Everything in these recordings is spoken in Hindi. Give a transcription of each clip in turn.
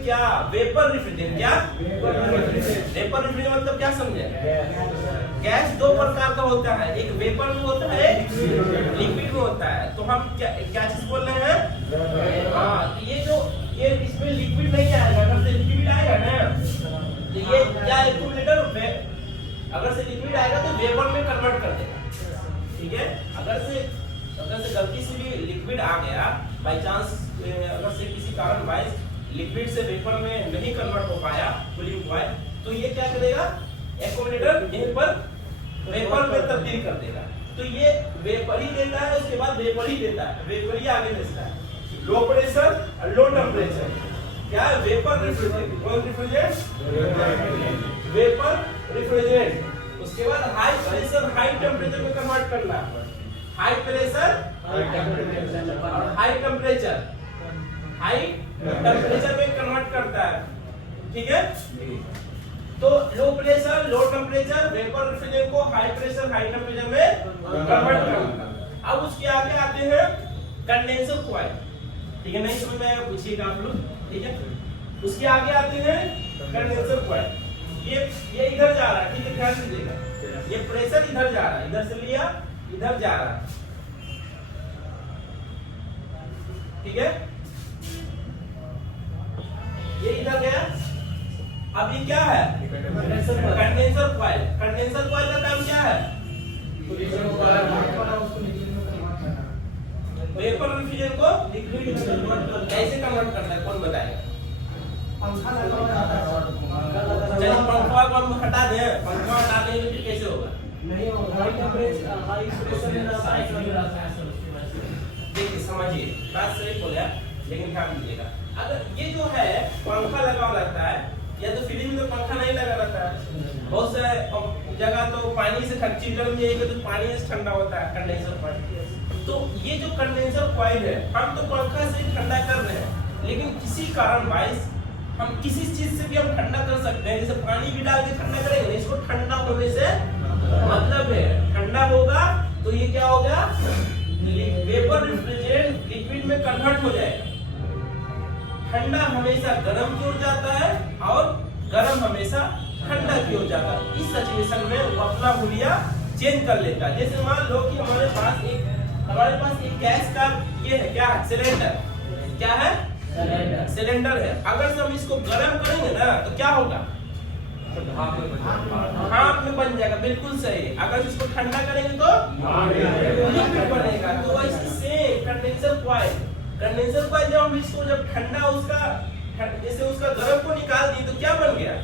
क्या वेपर रेफ्रिजरेंट, क्या वेपर रेफ्रिजरेंट मतलब क्या समझे? गैस दो प्रकार का होता है, एक वेपर में होता है, एक लिक्विड में होता है। तो हम क्या क्या चीज बोल रहे हैं? हाँ, ये जो ये इसमें लिक्विड नहीं आएगा, अगर से लिक्विड आएगा ना तो ये क्या एक्यूमुलेटर अगर से लिक्विड आएगा तो वेपर में कन्वर्ट कर देगा, ठीक है। अगर से गलती से भी लिक्विड आ गया बाय चांस, अगर से किसी कारण वाइज लिक्विड से वेपर में नहीं कन्वर्ट हो पाया कूलिंग कॉइल, तो ये क्या करेगा? एक्यूमुलेटर यहीं पर वेपर में तब्दील कर देगा। तो ये वेपर ही देता है, उसके बाद वेपर ही देता है, वेपर ही आगे भेजता है। लो प्रेशर और लो टेम्परेचर क्या है? Vapour refrigerant. कौन रेफ्रिजरेंट? Vapour refrigerant. उसके बाद हाई प्रेशर हाई टेम्परेचर में कन्वर्ट करना है। हाई प्रेशर और हाई टेम्परेचर में कन्वर्ट करता है, ठीक है। तो लो pressure low temperature vapour refrigerant को हाई प्रेशर हाई टेम्परेचर में कन्वर्ट करना। अब उसके आगे आते हैं कंडेंसर कॉइल, ठीक है। नहीं समझ में आया पूछिएगा आप लोग, ठीक है। उसके आगे आते हैं कंडेंसर कॉइल। ये इधर जा रहा है, ठीक है, ध्यान दीजिएगा। ये प्रेशर इधर जा रहा है, इधर से लिया इधर जा रहा है, ठीक है। ये इधर गया। अब ये क्या है? Condenser coil. कंडेंसर कॉइल का काम क्या है? वेपर रेफ्रिजरेंट को लिक्विड में कैसे कन्वर्ट करना है, कौन बताएगा? पंखा लगा जाता है। चलिए पंखा को हम हटा दें, पंखा हटा देंगे तो कैसे होगा? नहीं होगा, हाई टेम्परेचर हाई प्रेशर में रहता है। देखिए समझिए, बात सही बोला, लेकिन ध्यान दीजिएगा। अगर ये जो है पंखा लगा रहता है, या तो फ्रिज में तो पंखा नहीं लगा रहता है, बहुत से जगह तो पानी से चिल्डर में जाएगा तो पानी से ठंडा होता है कंडेंसर कॉइल। तो ये जो कंडेंसर कॉइल है, हम तो पंखा से ठंडा कर रहे हैं, लेकिन किसी कारण वाइज हम किसी चीज से भी हम ठंडा कर सकते हैं। जैसे पानी भी डाल के ठंडा करेंगे, इसको ठंडा होने से मतलब है ठंडा होगा तो ये क्या होगा? वेपर रेफ्रिजरेंट लिक्विड में कन्वर्ट हो जाएगा। ठंडा हमेशा गर्म की ओर जाता है और गर्म हमेशा ठंडा की ओर जाता है। इस सिचुएशन में वो अपना हुलिया चेंज कर लेता है। जैसे मान लो कि हमारे पास एक गैस का ये है, क्या है? सिलेंडर। क्या है? सिलेंडर है। अगर से हम इसको गर्म करेंगे ना तो क्या होगा? भाप में बन जाएगा, बिल्कुल सही। अगर इसको ठंडा करेंगे तो लिक्विड बनेगा। तो वैसे से कंडेंसर कॉइल जब हम इसको जब ठंडा उसका जैसे उसका गर्म को निकाल दिए तो क्या बन गया?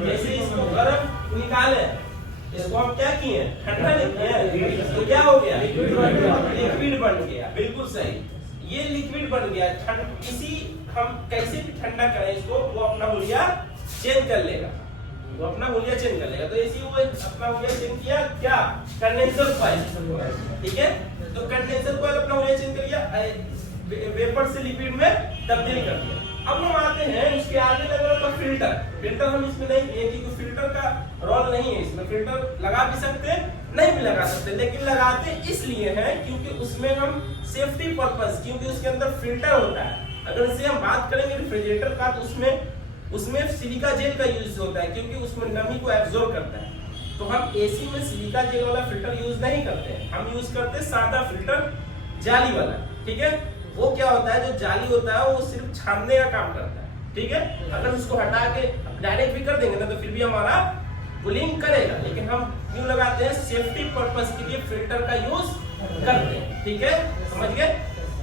जैसे इसको गर्म निकाले, इसको हम क्या किए? ठंडा नहीं किए, तो क्या हो गया? लिक्विड बन गया, बिल्कुल सही। ये लिक्विड बन गया। इसी हम कैसे भी ठंडा करें इसको, वो अपना हुलिया चेंज कर लेगा, वो अपना हुलिया चेंज कर लेगा। तो इसी वो अपना हुलिया चेंज किया, क्या? कंडेंसर कॉइल, ठीक है। तो कंडेंसर कॉइल अपना हुलिया चेंज कर लिया, वेपर से लिक्विड में तब्दील कर दिया। अब हम आते हैं उसके आगे लग रहा था फिल्टर हम इसमें नहीं किए क्योंकि फिल्टर का रोल नहीं है इसमें। फिल्टर लगा भी सकते हैं, नहीं भी लगा सकते, लेकिन लगाते इसलिए हैं क्योंकि उसमें हम सेफ्टी पर्पस, क्योंकि उसके अंदर फिल्टर होता है। अगर इसे हम बात करेंगे रेफ्रिजरेटर का, तो उसमें सिलिका जेल का यूज होता है क्योंकि उसमें नमी को एब्जॉर्ब करता है। तो हम एसी में सिलिका जेल वाला फिल्टर यूज नहीं करते हैं, हम यूज करते हैं सादा फिल्टर, जाली वाला, ठीक है। वो क्या होता है, जो जाली होता है वो सिर्फ छानने का काम करता है, ठीक है। अगर उसको हटा के डायरेक्ट भी कर देंगे ना तो फिर भी हमारा कूलिंग करेगा, लेकिन हम क्यों लगाते हैं? सेफ्टी पर्पस के लिए फिल्टर का यूज करते हैं, ठीक है, समझ गए।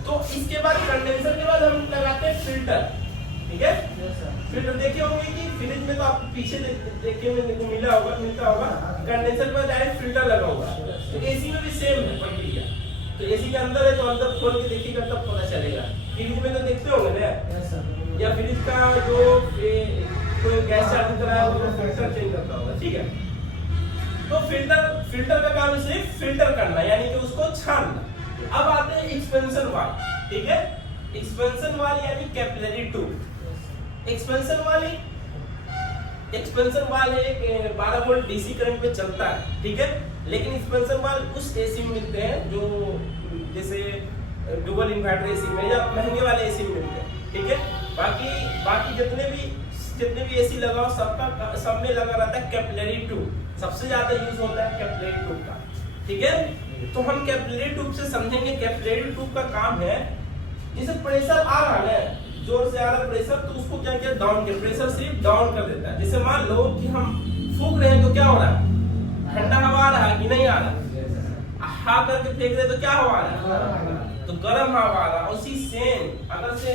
तो इसके बाद कंडेंसर के बाद हम लगाते हैं फिल्टर, ठीक है। फिल्टर देखे होंगे कि फ्रिज में तो आपको पीछे देखे हुए मिलता होगा कंडेंसर के बाद डायरेक्ट फिल्टर लगा हुआ है। तो एसी में भी सेम है प्रक्रिया। तो एसी के अंदर है तो अंदर खोल के देखिएगा तब पता चलेगा। फ्रिज में तो देखते होंगे ना, या फ्रिज का जो कोई गैस चालू कराया वो फिल्टर चेंज करता होगा, ठीक है। तो फिल्टर का काम सिर्फ फिल्टर करना, यानी कि उसको छानना। अब आते हैं एक्सपेंशन वाल, ठीक है। एक्सपेंशन वाल यानी कैपिलरी ट्यूब। एक्सपेंशन वाल है 12 वोल्ट डीसी करंट पे चलता है, ठीक है। लेकिन एक्सपेंशन वाल उस एसी में मिलते हैं जो जैसे डुअल इन्वर्टर एसी में या महंगे वाले एसी में मिलते हैं, ठीक अभी जितने भी एसी लगाओ सब में लगा रहता है कैपिलरी ट्यूब, सबसे ज्यादा यूज होता है कैपिलरी ट्यूब का, ठीक है। तो हम कैपिलरी ट्यूब से समझेंगे। कैपिलरी ट्यूब का काम है, जैसे प्रेशर आ रहा है जोर से आ रहा है प्रेशर, तो उसको क्या किया, डाउन किया, प्रेशर सिर्फ डाउन कर देता है। जैसे मान लो कि हम फूंक रहे हैं तो क्या हो रहा है, ठंडा हवा आ रहा है कि नहीं आ रहा, हा करके फेंक रहे तो क्या हवा आ रहा है, तो गर्म हवा आ रहा है। उसी सेम अगर से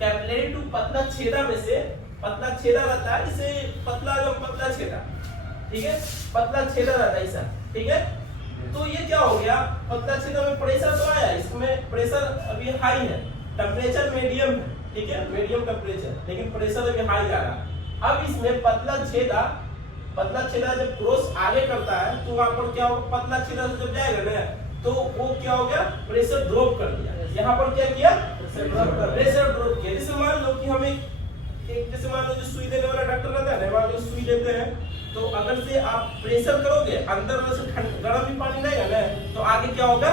कैपिलरी ट्यूब पतला छेदा में से, पतला छेदा रहता है, इसे पतला छेदा, ठीक है, पतला छेदा रहता है ऐसा, ठीक है। तो ये क्या हो गया, पतला छेदा में प्रेशर तो आया, इसमें प्रेशर अभी हाई है, टेम्परेचर मीडियम है, ठीक है, मीडियम टेम्परेचर, लेकिन प्रेशर अभी हाई जा रहा है। अब इसमें पतला छेदा जब क्रॉस आगे करता है तो वहां पर क्या होगा, पतला छेदा से जब जाएगा ना तो वो क्या हो गया, प्रेशर ड्रॉप कर दिया। यहाँ पर क्या किया, प्रेशर ड्रॉप किया। जैसे मान लो कि हम जैसे मान लो जो सुई देने वाला डॉक्टर रहता है ना, वहां जो सुई लेते हैं, तो अगर से आप प्रेशर करोगे अंदर से गर्म भी पानी रहेगा ना, तो आगे क्या होगा,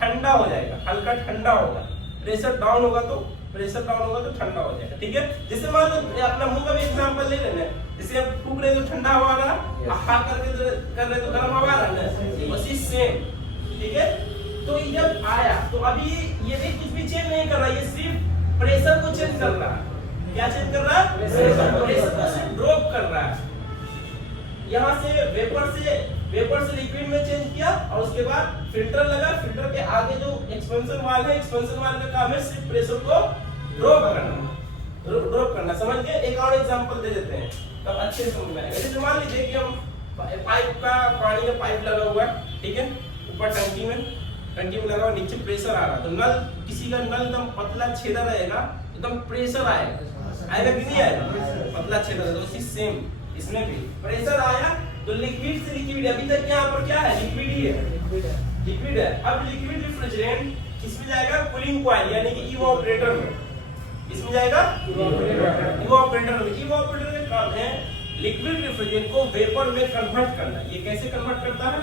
ठंडा हो जाएगा, हल्का ठंडा होगा। प्रेशर डाउन होगा तो ठंडा हो जाएगा, ठीक है। जैसे मान लो अपना मुंह का भी एग्जांपल ले लेना, जैसे हम फूंक रहे तो ठंडा हवा आ रहा, हा करके कर रहे तो गर्म हवा आ रहा, उसी सेम, ठीक है। तो ये जब आया तो अभी ये भी कुछ भी चेंज नहीं कर रहा, ये सिर्फ प्रेशर को चेंज कर रहा है। क्या चेंज कर रहा है, प्रेशर को सिर्फ ड्रॉप कर रहा है। यहाँ से वेपर से लिक्विड में चेंज किया, और उसके बाद फिल्टर लगा, फिल्टर के आगे जो एक्सपेंशन वाल्व है, एक्सपेंशन वाल्व का काम है सिर्फ प्रेशर को ड्रॉप करना, समझ गए। एक और एग्जांपल दे देते हैं तब अच्छे से समझ में आएगा। जैसे मान लीजिए कि हम पाइप का, पानी का पाइप लगा हुआ है, ठीक है, ऊपर टंकी में लगा हुआ, नीचे प्रेशर आ रहा, तो नल, किसी का नल एकदम पतला छेदा रहेगा, एकदम प्रेशर आएगा कि नहीं आएगा, पतला छेदा रहेगा। उसी सेम इसमें भी प्रेशर आया तो लिक्विड से लिक्विड, अभी तक यहाँ पर क्या है, लिक्विड ही है, लिक्विड है। अब लिक्विड रिफ्रिजरेंट किसमें जाएगा, कूलिंग कॉइल यानी कि इवोपरेटर में, इसमें जाएगा इवोपरेटर में। इवोपरेटर का काम है लिक्विड रिफ्रिजरेंट को वेपर में कन्वर्ट करना। ये कैसे कन्वर्ट करता है,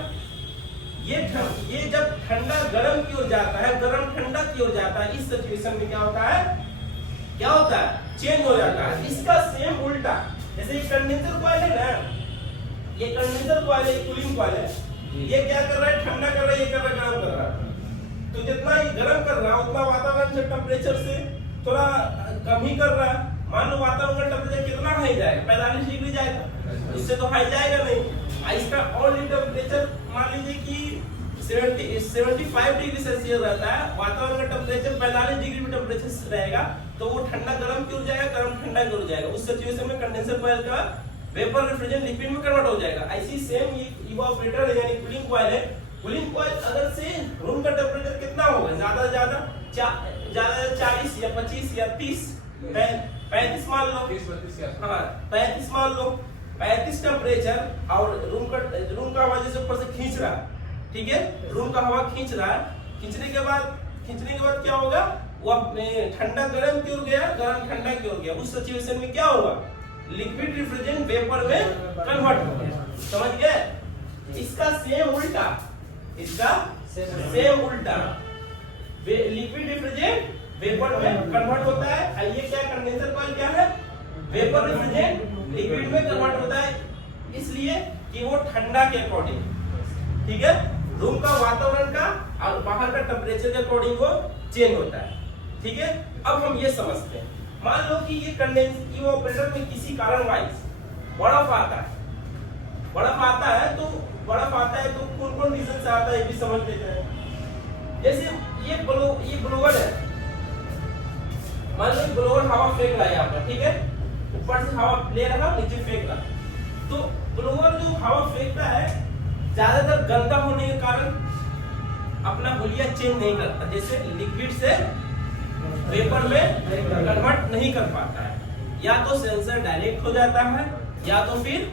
ये जब ठंडा गर्म की ओर जाता है, गर्म ठंडा की ओर जाता है, इस सिचुएशन में क्या होता है, चेंज हो जाता है। इसका सेम उल्टा, जैसे ये कंडेंसर कॉइल है ना, ये कंडेंसर कॉइल है, कूलिंग कॉइल है, ये क्या कर रहा है, ठंडा कर रहा है, ये कर रहा है गर्म कर रहा है। तो जितना ये गर्म कर रहा है उतना वातावरण से टेम्परेचर से थोड़ा कम ही कर रहा है। मान लो वातावरण का टेम्परेचर कितना हाई जाएगा, 45 डिग्री जाएगा, उससे तो हाई जाएगा नहीं। इसका और टेम्परेचर मान लीजिए कि 75 डिग्री सेल्सियस रहता है, वातावरण का टेम्परेचर 45 डिग्री टेम्परेचर रहेगा, तो वो ठंडा गर्म की ओर जाएगा, गर्म ठंडा की ओर जाएगा। उस सिचुएशन में कंडेंसर कॉइल का वेपर रेफ्रिजरेंट लिक्विड में कन्वर्ट हो जाएगा। ऐसी सेम ये इवोपरेटर यानी कूलिंग कॉइल है। कूलिंग कॉइल अगर से रूम का टेम्परेचर कितना होगा, ज्यादा से ज्यादा 40 या 25 या 30 35 मान लो, 35 मान लो, 35 टेम्परेचर, और रूम का हवा जैसे ऊपर से खींच रहा है, ठीक है, रूम का हवा खींच रहा है, खींचने के बाद क्या होगा, वो ठंडा गर्म की ओर गया, गर्म ठंडा की ओर गया। उस सिचुएशन में क्या होगा, लिक्विड रिफ्रिजरेंट वेपर में कन्वर्ट हो गया, समझ गए। इसका सेम उल्टा, लिक्विड रिफ्रिजरेंट वेपर में कन्वर्ट होता है। ये क्या, कंडेंसर कॉइल क्या है, वेपर रिफ्रिजरेंट लिक्विड में कन्वर्ट होता है, इसलिए कि वो ठंडा के अकॉर्डिंग, ठीक है, रूम का वातावरण का और बाहर का टेम्परेचर के अकॉर्डिंग वो चेंज होता है, ठीक है। अब हम ये समझते हैं, मान लो कि ये कंडेंसर इवोपरेटर में किसी कारण वाइज बर्फ आता है, तो कौन रीजन से आता है ये भी समझ लेते हैं। जैसे ये ब्लोअर है, मान लो ब्लोअर हवा फेंक रहा है यहाँ पर, ठीक है, ऊपर से हवा ले रहा, नीचे फेंक रहा, तो ब्लोअर जो हवा फेंकता है ज्यादातर गंदा होने के कारण अपना हुलिया चेंज नहीं करता, जैसे लिक्विड से वेपर में कन्वर्ट नहीं कर पाता है, या तो सेंसर डायरेक्ट हो जाता है, या तो फिर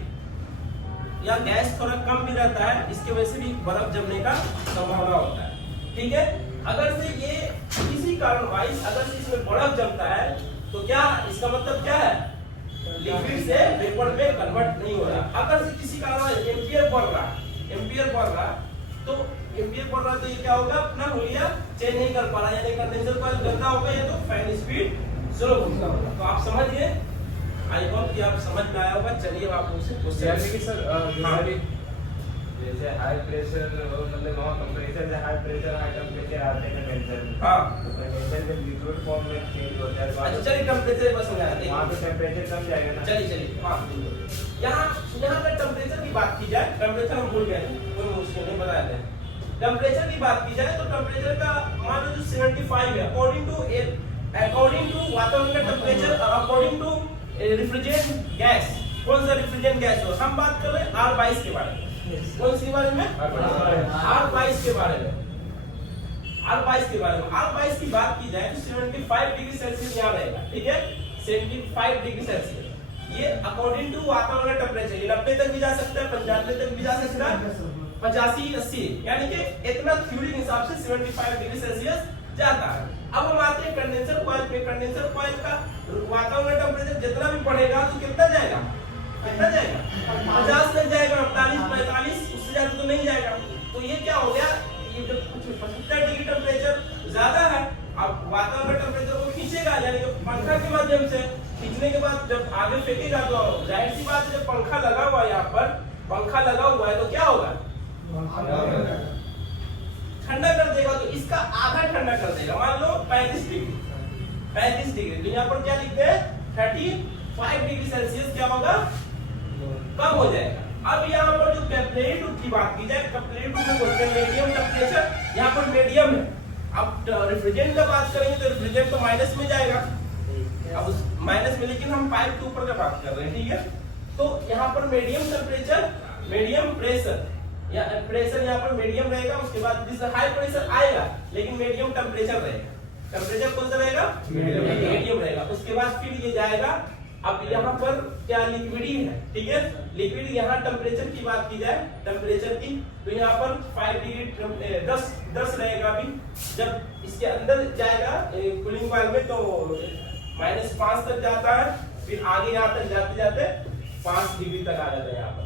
या गैस थोड़ा कम भी रहता है, इसके वजह से भी बर्फ जमने का संभावना होता है, ठीक है। अगर से ये किसी कारण वाइज अगर से इसमें बर्फ जमता है, तो क्या इसका मतलब क्या है, लिक्विड से वेपर में कन्वर्ट नहीं हो रहा। अगर से किसी कारण वाइज एम्पियर बढ़ रहा, तो ये क्या होगा, अपना हुलिया चेंज नहीं कर पा रहा, यानी कंडेंसर कॉइल गंदा हो गया, तो फैन स्पीड चलो तो आप समझ गए, आई होप कि आप समझ में आया होगा। चलिए आप मुझसे क्वेश्चन सर जैसे हाई प्रेशर मतलब वहाँ कंप्रेसर से हाई प्रेशर हाई टेम्परेचर आते हैं कंडेंसर में। हाँ तो कंडेंसर के लिक्विड फॉर्म में चेंज हो जाए अच्छा चलिए टेम्परेचर बस समझा दें। वहाँ पे टेम्परेचर कम जाएगा ना। चलिए हाँ यहाँ अगर टेम्परेचर की बात की जाए, टेम्परेचर हम भूल गए कोई मुश्किल नहीं, बताया था। टेम्परेचर की बात की जाए तो टेम्परेचर का मान लो जो 75 है अकॉर्डिंग टू वातावरण का temperature, according to refrigerant gas. कौन सा रेफ्रिजरेंट गैस हो, हम बात कर रहे हैं R22 के बारे में। कौन सी बारे में, R22 के बारे में। R22 के बारे में, R22 की बात की जाए तो 75 डिग्री सेल्सियस यहाँ रहेगा, ठीक है 75 डिग्री सेल्सियस। ये अकॉर्डिंग टू वातावरण का टेम्परेचर 90 तक भी जा सकता है, 95 तक भी जा सकता है, 85 80, यानी कि इतना थ्योरी के हिसाब से 75 डिग्री सेल्सियस जाता है। अब हम आते हैं कंडेंसर कॉइल पे। कंडेंसर कॉइल का वातावरण टेम्परेचर जितना भी बढ़ेगा तो कितना जाएगा, कितना जाएगा 50 तक जाएगा, 48 45, उससे ज्यादा तो नहीं जाएगा। तो ये क्या हो गया, ये जब कुछ 75 डिग्री टेम्परेचर ज्यादा है, अब वातावरण टेम्परेचर को खींचेगा, यानी कि पंखा के माध्यम से खींचने के बाद जब आगे फेंकेगा तो जाहिर सी बात है जब पंखा लगा हुआ है, यहाँ पर पंखा लगा हुआ है तो क्या होगा, ठंडा कर देगा। तो इसका आधा ठंडा कर देगा, मान लो 35 डिग्री, तो यहाँ पर क्या लिखते हैं 35 डिग्री सेल्सियस क्या होगा, कम हो जाएगा। अब यहाँ पर जो कैपिलरी ट्यूब की बात की जाए, कैपिलरी ट्यूब में बोलते हैं मीडियम टेम्परेचर, यहाँ पर मीडियम है। अब रेफ्रिजरेंट का बात करेंगे तो रेफ्रिजरेंट तो माइनस में जाएगा, अब उस माइनस में, लेकिन हम पाइप के ऊपर का बात कर रहे हैं, ठीक है। तो यहाँ पर मीडियम टेम्परेचर, मीडियम प्रेशर, या प्रेशर यहाँ पर मीडियम रहेगा, उसके बाद जिस हाई प्रेशर आएगा लेकिन मीडियम टेम्परेचर रहेगा। टेम्परेचर कौन सा रहेगा, मीडियम रहेगा। उसके बाद फिर ये जाएगा, अब यहाँ पर क्या लिक्विड ही है, ठीक है, लिक्विड। यहाँ टेम्परेचर की बात की जाए, टेम्परेचर की, तो यहाँ पर 5 डिग्री 10 रहेगा। अभी जब इसके अंदर जाएगा कूलिंग कॉइल में तो -5 तक जाता है, फिर आगे यहाँ तक जाते जाते 5 डिग्री तक आ जाता है। यहाँ पर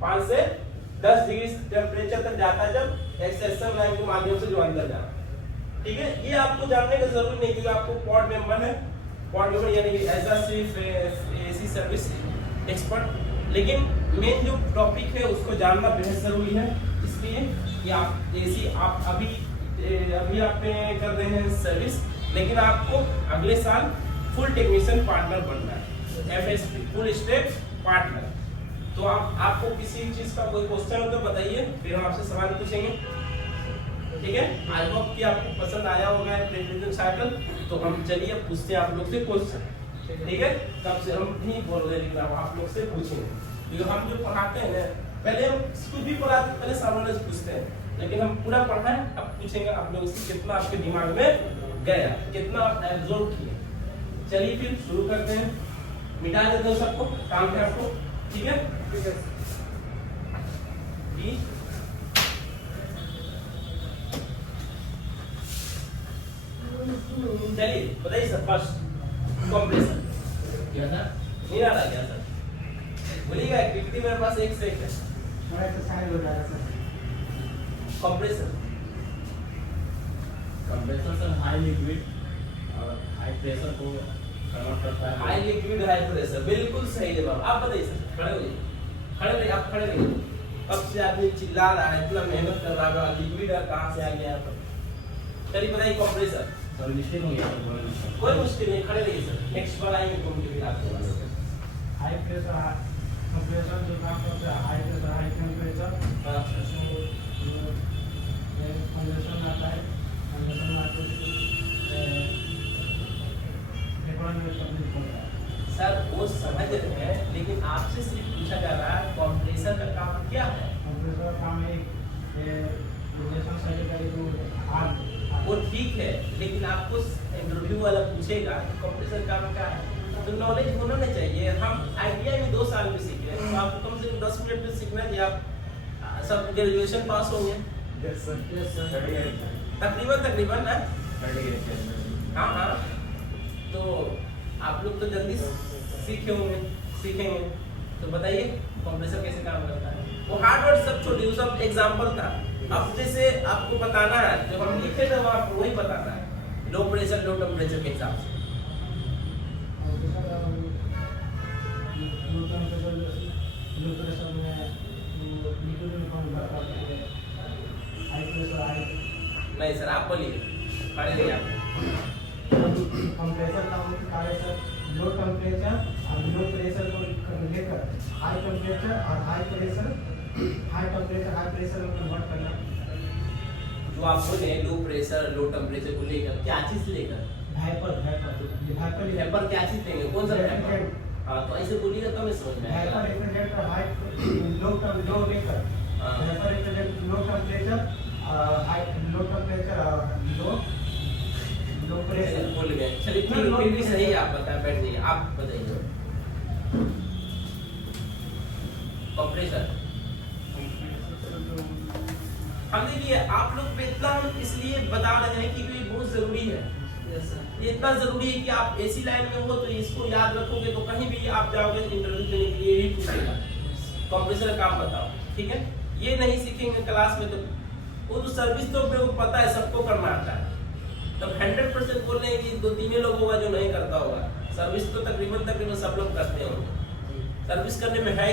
5 से 10 डिग्री टेम्परेचर तक जाता है जब एक्सेशन लाइन के माध्यम से जो अंदर जाता है, ठीक है। ये आपको जानने की जरूरत नहीं, क्योंकि आपको पॉड मेंबर है, पॉड मेंबर यानी एज अ सिर्फ एसी सर्विस एक्सपर्ट, लेकिन मेन जो टॉपिक है उसको जानना बेहद जरूरी है। इसलिए कि आप एसी आप अभी आप कर रहे हैं सर्विस, लेकिन आपको अगले साल फुल टेक्नीशियन पार्टनर बनना है, FSP फुल स्टेट पार्टनर। तो आपको किसी चीज का कोई क्वेश्चन हो तो बताइए, फिर हम आपसे सवाल पूछेंगे, ठीक है। आई होप कि आपको पसंद आया होगा प्रेजेंटेशन साइकिल। तो हम चलिए पूछते हैं आप लोग से क्वेश्चन, ठीक है। तब से हम नहीं बोल रहे, लेकिन आप लोग से पूछेंगे, क्योंकि हम जो पढ़ाते हैं पहले हम कुछ भी पढ़ाते पहले सामान्य से पूछते हैं, लेकिन हम पूरा पढ़ाएं अब पूछेंगे आप लोग से कितना आपके दिमाग में गया, कितना एब्जॉर्ब किया। चलिए फिर शुरू करते हैं, मिटा देते हैं सबको काम पे आपको, ठीक है। चलिए बताइए सर, फर्स्ट कंप्रेसर क्या था? नहीं आ रहा क्या सर, बोलिएगा। एक्टिविटी मेरे पास एक से एक है। Compressor compressor sir high liquid और हाई प्रेशर को कन्वर्ट करता है। हाई लिक्विड हाई प्रेशर, बिल्कुल सही जवाब। आप बताइए सर, खड़े हो जाइए, खड़े रहिए, आप खड़े रहिए। कब से आदमी चिल्ला रहा है, इतना मेहनत कर रहा है, लिक्विड कहाँ से आ गया यहाँ पर। चलिए बताइए कंप्रेसर। सर मिस्टेक हो गया सर, कोई मुश्किल नहीं, खड़े रहिए सर, नेक्स्ट बार आएंगे घूम के फिर आपके पास। हाई प्रेशर कंप्रेसर जो काम करता है, high pressure high temperature condenser आता है, कंडेंसर आते सर वो समझ रहे हैं, लेकिन आपसे सिर्फ पूछा जा रहा है कंप्रेसर का काम क्या है। कंप्रेसर का काम एक रिलेशन सेक्रेटरी को आग वो ठीक है, लेकिन आपको इंटरव्यू वाला पूछेगा कि कंप्रेसर काम क्या है, तो नॉलेज होना नहीं चाहिए। हम आईटीआई में 2 साल में सीख रहे हैं, तो आपको कम से कम 10 मिनट में सीखना है। आप सब ग्रेजुएशन पास होंगे तकरीबन ना, हाँ। तो आप लोग तो जल्दी सीखेंगे। तो बताइए कंप्रेसर कैसे काम करता है। वो हार्ड वर्ड सब छोड़िए, वो सब एग्जाम्पल था। अब जैसे आपको बताना है, जब हम लिखे थे वहाँ वही बताना है। लो प्रेशर लो टेम्परेचर के हिसाब से। लो प्रेशर में लिक्विड में कौन करता है, हाई प्रेशर हाई नहीं सर, आप बोलिए, पढ़े नहीं आप। कंप्रेसर का कार्य सर लो टेम्परेचर और लो प्रेशर को लेकर हाई टेम्परेचर और हाई टेम्परेचर हाई प्रेशर में कन्वर्ट करना। जो आप बोले लो प्रेशर लो टेम्परेचर को लेकर, क्या चीज लेकर? हाइपर वेपर क्या चीज लेंगे, कौन सा वेपर? हाँ तो ऐसे बोलिएगा तो मैं समझ में आएगा। हाइपर रिप्रेजेंट हाई लो लेकर hyper represent low temperature low pressure बोल गए, चलिए ठीक है, फिर भी सही है, आप बताएं, बैठ जाइए, आप बताइए। कंप्रेसर हम देखिए आप लोग पे इतना हम इसलिए बता रहे हैं क्योंकि ये बहुत जरूरी है। ये इतना जरूरी है कि आप एसी लाइन में हो तो इसको याद रखोगे, तो कहीं भी आप जाओगे इंटरव्यू देने के लिए यही पूछेगा कंप्रेसर का काम बताओ, ठीक है। ये नहीं सीखेंगे क्लास में तो वो तो सर्विस तो मेरे को पता है सबको करना आता है, तब 100% बोल रहे हैं कि 2-3 लोग होगा जो नहीं करता होगा। सर्विस तो तकरीबन सब लोग करते होंगे। सर्विस करने में है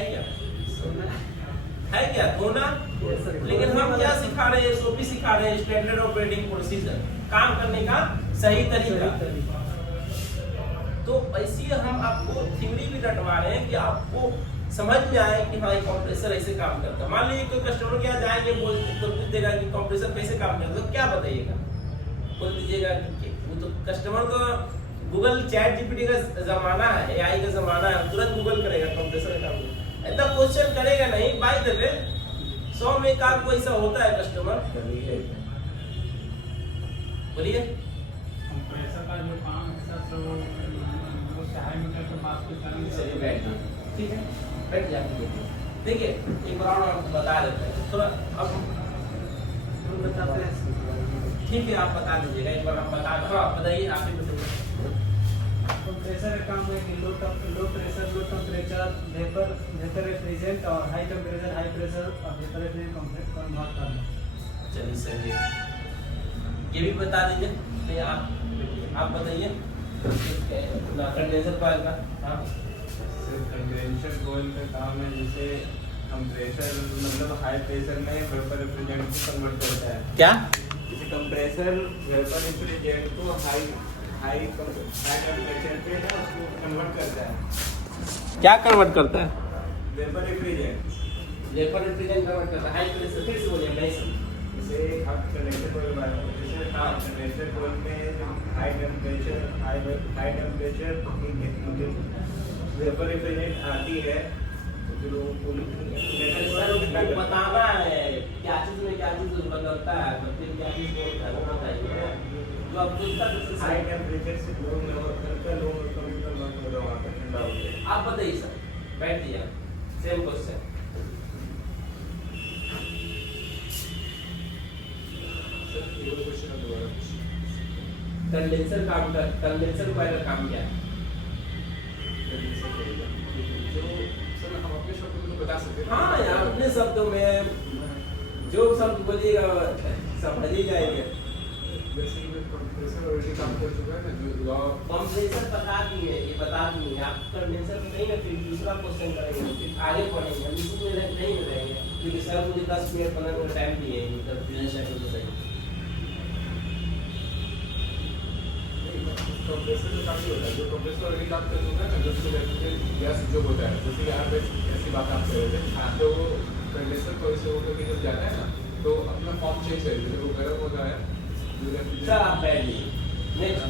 क्या धोना, लेकिन हम क्या सिखा रहे हैं, एसओपी सिखा रहे हैं, स्टैंडर्ड ऑपरेटिंग प्रोसीजर, काम करने का सही तरीका। तो ऐसे हम आपको थ्योरी भी रटवा रहे हैं कि आपको समझ में आए कि हाँ ये कंप्रेसर ऐसे काम करता है। मान लीजिए कोई कस्टमर के यहाँ जाएंगे, बोल तो पूछ देगा कि कंप्रेसर कैसे काम करता है, तो क्या बताइएगा, बोल दीजिएगा कि वो तो कस्टमर को गूगल चैट जीपीटी का जमाना है, एआई का जमाना है, तुरंत गूगल करेगा कंप्रेसर का। ऐसा क्वेश्चन करेगा नहीं, बाय द वे 100 में एक आध कोई ऐसा होता है कस्टमर। बोलिए। कंप्रेसर का जो काम है सर, तो वो 4 मीटर के पास के चलिए बैठ जाइए, ठीक है, बैठ जाइए। देखिए एक बार और आपको बता देते हैं थोड़ा, अब बताते हैं, ठीक है, आप बता दीजिएगा एक बार, आप बता दो, आप बताइए, आप ही बताइए। कंप्रेसर का काम है कि low pressure low temperature vapour refrigerant और हाई टेम्परेचर हाई प्रेशर और वेपर रिफ्रिजरेंट कन्वर्ट करना। चलिए सही है, ये भी बता दीजिए। नहीं आप बताइए कंडेंसर कॉइल का। हाँ कंडेंसर कॉइल का काम है जैसे कंप्रेसर मतलब हाई प्रेशर में वेपर रिफ्रिजरेंट को कन्वर्ट करता है। क्या? जैसे कंप्रेसर वेपर रिफ्रिजरेंट को हाई टेम्परेचर पे ना उसको कन्वर्ट करता है। क्या कन्वर्ट करता है? वेपर रिफ्रिजरेंट कन्वर्ट करता है हाई प्रेशर। फिर से बोलिए, नहीं समझ। जैसे आप कंडेंसर कॉइल की बात करते हैं, हाँ कंडेंसर कॉइल में हाई टेम्परेचर वेपर रिफ्रिजरेंट आती है तो फिर वो पूरी बताना है क्या चीज में क्या चीज बदलता है, मतलब क्या चीज बोलता है वो बताइए। जो आप हाई टेम्परेचर से लो में और हल्का लो में कभी कन्वर्ट हो रहा है, ठंडा हो गया। आप बताइए सर, बैठ जाइए, सेम क्वेश्चन। कंडेंसर कॉइल का काम क्या है? हाँ यार, अपने शब्दों में जो शब्द बोलिएगा समझ ही जाएंगे। कंप्रेसर बता दिए, ये बता दिए आप, कंडेंसर नहीं ना, फिर दूसरा क्वेश्चन करेंगे, फिर आगे पढ़ेंगे, हम इसी में नहीं रहेंगे क्योंकि सर मुझे 10 मिनट 15 मिनट टाइम दिए हैं, मतलब बिजनेस शेड्यूल बताइए। कंप्रेसर जो काफी होता है, जो कंप्रेसर ऑलरेडी काम कर चुका है ना, जो गैस जो होता है, जैसे यहाँ पे ऐसी बात आप कर रहे थे, तो कंडेंसर को इसे होकर के जब जाता है ना, तो अपना फॉर्म चेंज करेगा, जब वो गर्म होता है। सर आप बैठिए, नेक्स्ट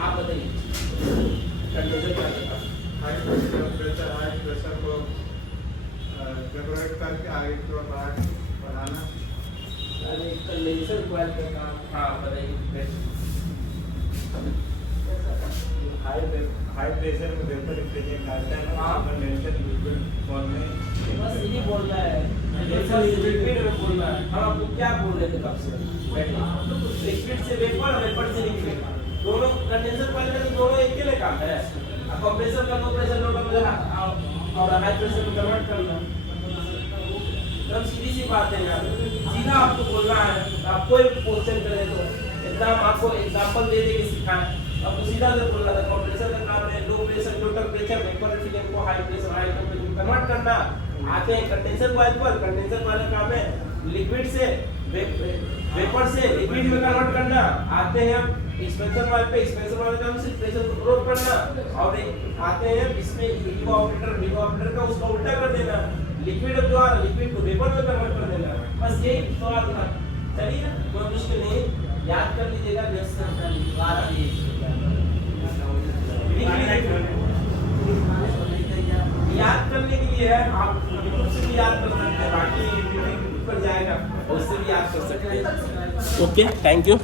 आप बताइए कंडेंसर क्या करता है? हाई टेम्परेचर हाई प्रेशर को वेपोरेट करके आगे की ओर बढ़ाना। अरे कंडेंसर कॉइल का काम, हाँ बताइए। हाई प्रेशर में वेपर रिफ्रिजरेंट आता है ना, कंडेंसर लिक्विड फॉर्म में बस यही बोलना है, कंडेंसर लिक्विड में बोलना है। हम आपको क्या बोल रहे थे कब से? लिक्विड से वेपर, वेपर से लिक्विड, दोनों कंडेंसर कॉइल में तो दोनों एक ही काम है। अब कंप्रेसर का लो प्रेशर लो टेम्परेचर और हाई प्रेशर में कन्वर्ट करना, एकदम सीधी सी बात है यार, सीधा सीधा आपको बोलना है, आप कोई क्वेश्चन करे तो एकदम आपको एग्जांपल दे के सिखाएं, आपको सीधा से बोलना है। कंप्रेसर का काम है low pressure low temperature vapour refrigerant को high pressure high temperature convert करना। आते हैं कंडेंसर कॉइल पर, कंडेंसर कॉइल का काम है लिक्विड से वेपर से लिक्विड में कन्वर्ट करना। आते हैं एक्सपेंशन वाल्व पे, एक्सपेंशन वाल्व का काम सिर्फ प्रेशर को कंट्रोल करना। और आते हैं इसमें इवापोरेटर का उसका उल्टा कर देना, लिक्विड द्वारा लिक्विड को वेपर में कन्वर्ट कर देना। बस यही सवाल था। चलिए कोई मुश्किल नहीं, याद कर लीजिएगा। याद करने के लिए है, आप यूट्यूब से भी याद कर सकते हैं, बाकी यूट्यूब पर जाएगा उससे भी याद कर सकते हैं। Okay, thank you.